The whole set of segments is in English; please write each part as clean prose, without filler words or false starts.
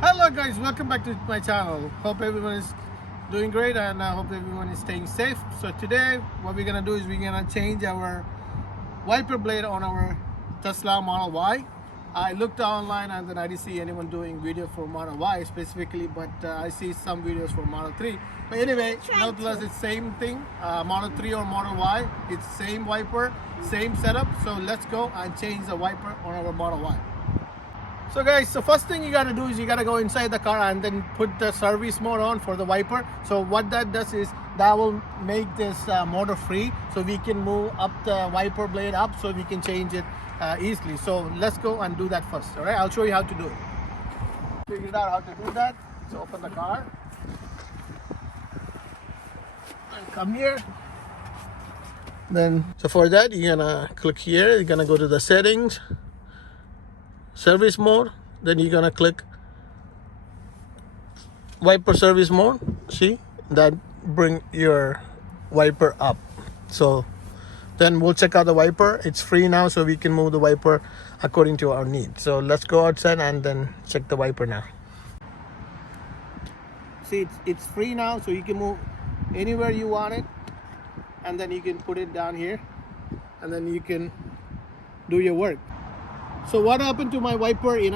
Hello guys, welcome back to my channel. Hope everyone is doing great and I hope everyone is staying safe. So today what we're gonna do is we're gonna change our wiper blade on our Tesla Model Y. I looked online and then I didn't see anyone doing video for Model Y specifically, but I see some videos for Model 3. But anyway, nonetheless, it's same thing. Model 3 or Model Y, it's same wiper, same setup. So let's go and change the wiper on our Model Y. So guys, the first thing you gotta do is you gotta go inside the car and then put the service mode on for the wiper. So what that does is that will make this motor free, so we can move up the wiper blade up, so we can change it easily. So let's go and do that first. All right, I'll show you how to do it. Figured out how to do that. So open the car and come here. Then so for that you're gonna click here. You're gonna go to the settings, service mode, then you're gonna click wiper service mode. See, that bring your wiper up. So then we'll check out the wiper. It's free now, so we can move the wiper according to our need. So let's go outside and then check the wiper now. See, it's free now, so you can move anywhere you want it, and then you can put it down here and then you can do your work. So what happened to my wiper? It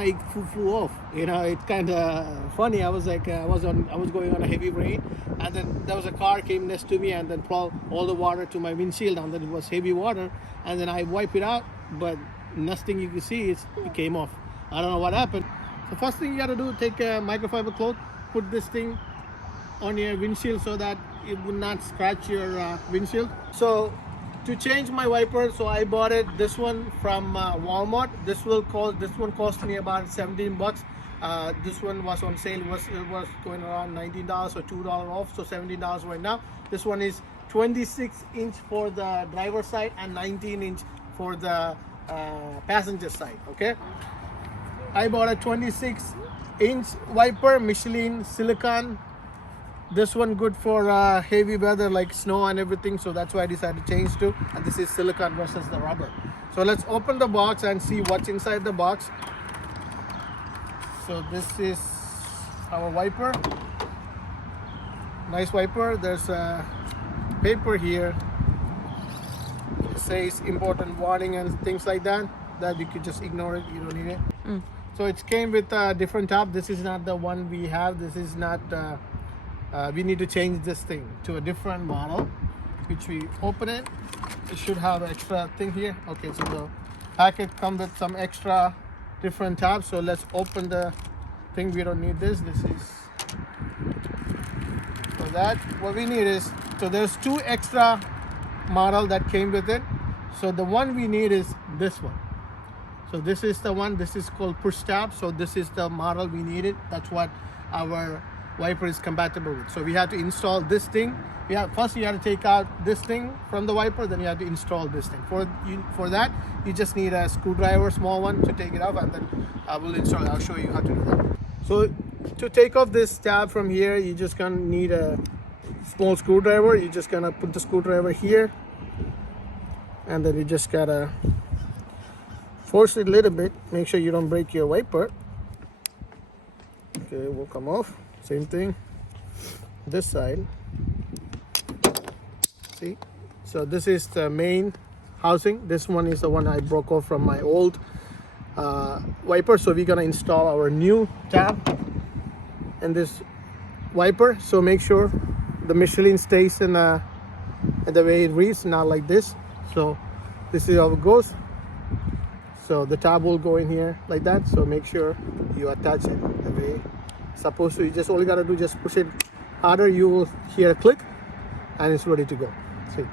flew off. It's kind of funny. I was going on a heavy rain, and then there was a car came next to me and then poured all the water to my windshield, and then it was heavy water, and then I wiped it out, but next thing you can see is it came off. I don't know what happened. The first thing you got to do, take a microfiber cloth, put this thing on your windshield so that it would not scratch your windshield. So to change my wiper, so I bought this one from Walmart. This one cost me about 17 bucks. This one was on sale. It was going around $19 or $2 off, so $17 right now. This one is 26 inch for the driver side and 19 inch for the passenger side. Okay, I bought a 26 inch wiper, Micheline Silicon. This one good for heavy weather like snow and everything, so that's why I decided to change to. And this is silicone versus the rubber. So let's open the box and see what's inside the box. So this is our wiper. Nice wiper. There's a paper here. It says important warning and things like that. That you could just ignore it. You don't need it. So it came with a different tab. This is not the one we have. This is not. We need to change this thing to a different model, which we open it. It should have an extra thing here. Okay, so the packet comes with some extra different tabs. So let's open the thing. We don't need this. This is for that. What we need is, so there's two extra model that came with it. So the one we need is this one. So this is the one. This is called push tab. So this is the model we needed. That's what our wiper is compatible with. So we have to install this thing. First you have to take out this thing from the wiper, then you have to install this thing. For that you just need a screwdriver, small one, to take it off, and then I will install it. I'll show you how to do that. So to take off this tab from here, you just gonna need a small screwdriver. You're just gonna put the screwdriver here, and then you just gotta force it a little bit. Make sure you don't break your wiper. Okay, it will come off. Same thing this side. See, so this is the main housing. This one is the one I broke off from my old wiper. So we're gonna install our new tab in this wiper. So make sure the Michelin stays in the way it reads, not like this. So this is how it goes. So the tab will go in here like that. So make sure you attach it the way supposed to. You just only gotta do, just push it harder, you will hear a click and it's ready to go. See,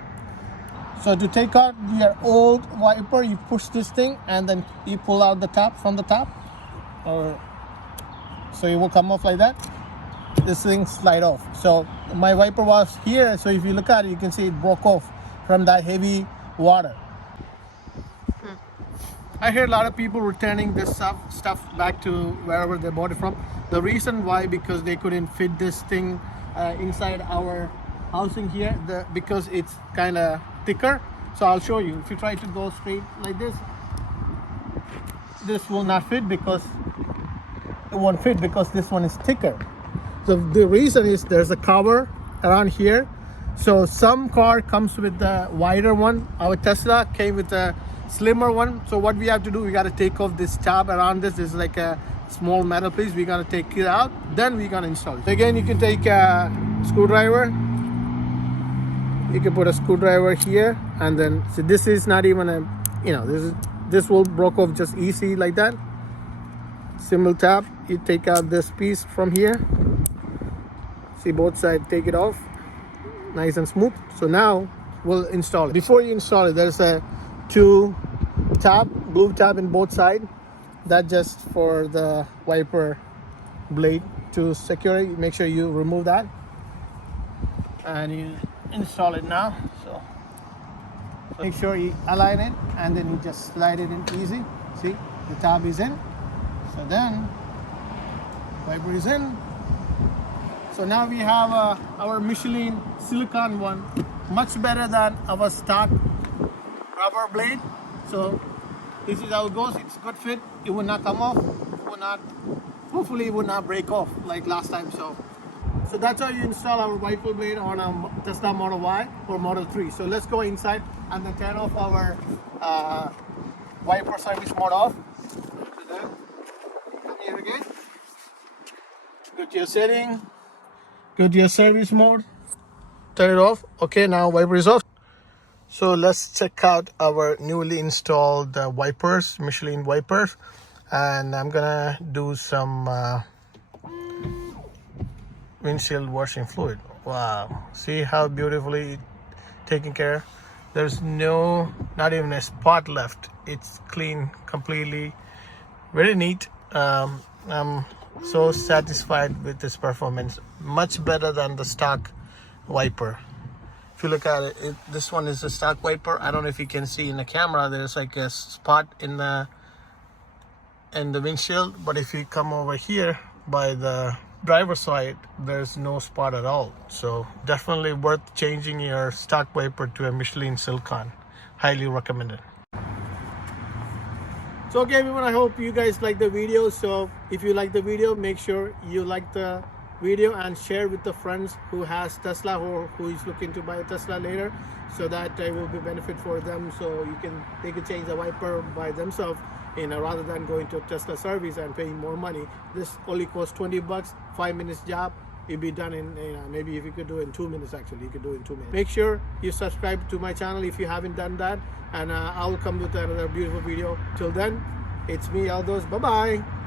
so to take out your old wiper, you push this thing and then you pull out the top from the top, or so it will come off like that. This thing slide off. So my wiper was here, so if you look at it, you can see it broke off from that heavy water. I hear a lot of people returning this stuff back to wherever they bought it from. The reason why, because they couldn't fit this thing inside our housing here, because it's kind of thicker. So I'll show you. If you try to go straight like this will not fit, because it won't fit because this one is thicker. So the reason is there's a cover around here. So some car comes with the wider one. Our Tesla came with a slimmer one. So what we have to do, we got to take off this tab around this. This is like a small metal piece. We're gonna take it out, then we're gonna install it. Again, you can take a screwdriver. You can put a screwdriver here, and then so this is not even a, you know, this will broke off just easy like that. Simple tap. You take out this piece from here. See both sides, take it off, nice and smooth. So now we'll install it. Before you install it, there's a blue tab in both sides. That just for the wiper blade to secure it. Make sure you remove that and you install it now. So make sure you align it and then you just slide it in easy. See, the tab is in. So then wiper is in. So now we have our Micheline Silicon one, much better than our stock rubber blade. So this is how it goes. It's a good fit. It will not come off. It will not, hopefully it will not break off like last time. So that's how you install our wiper blade on a Tesla Model Y or Model 3. So let's go inside and then turn off our wiper service mode off. So then come here again. Go to your setting. Go to your service mode. Turn it off. Okay, now wiper is off. So let's check out our newly installed wipers, Michelin wipers, and I'm gonna do some windshield washing fluid. Wow, see how beautifully taken care. There's not even a spot left. It's clean completely, very neat. I'm so satisfied with this performance, much better than the stock wiper. If you look at it, this one is a stock wiper. I don't know if you can see in the camera, there's like a spot in the windshield, but if you come over here by the driver's side, there's no spot at all. So definitely worth changing your stock wiper to a Micheline Silicon. Highly recommended. So okay everyone, I hope you guys like the video. So if you like the video, make sure you like the video and share with the friends who has Tesla or who is looking to buy a Tesla later, so that it will be benefit for them. So they can change the wiper by themselves, rather than going to a Tesla service and paying more money. This only costs 20 bucks, 5 minutes job. You'll be done in, maybe if you could do it in 2 minutes, actually you could do it in 2 minutes. Make sure you subscribe to my channel if you haven't done that, and I will come with another beautiful video. Till then, it's me, Aldos. Bye bye.